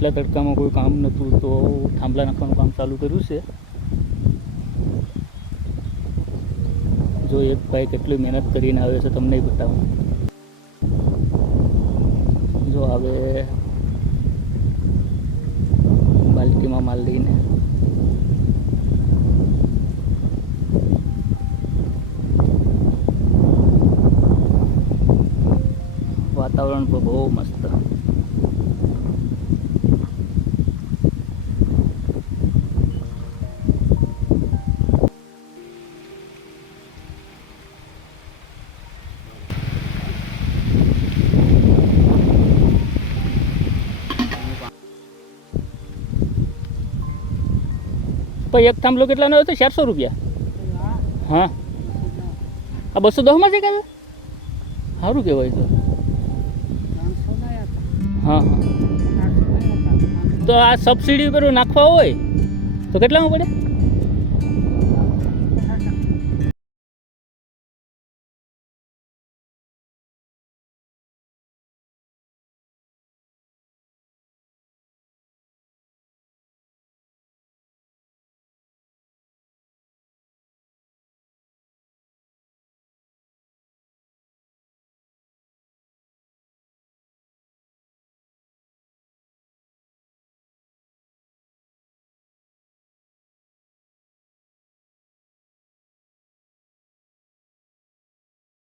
આટલા તડકામાં કોઈ કામ નહોતું તો થાંભલા નાખવાનું કામ ચાલુ કર્યું છે. જો એક ભાઈ કેટલી મહેનત કરીને આવે છે તમને બતાવું. જો આવે બાલ્ટીમાં માલ લઈને. વાતાવરણ પણ બહુ મસ્ત. ભાઈ એક થાંભલો કેટલાનો હતો? 400 રૂપિયા. હા આ 210માં છે કે સારું કહેવાય છે. હા હા તો આ સબસિડી પર નાખવા હોય તો કેટલામાં પડે?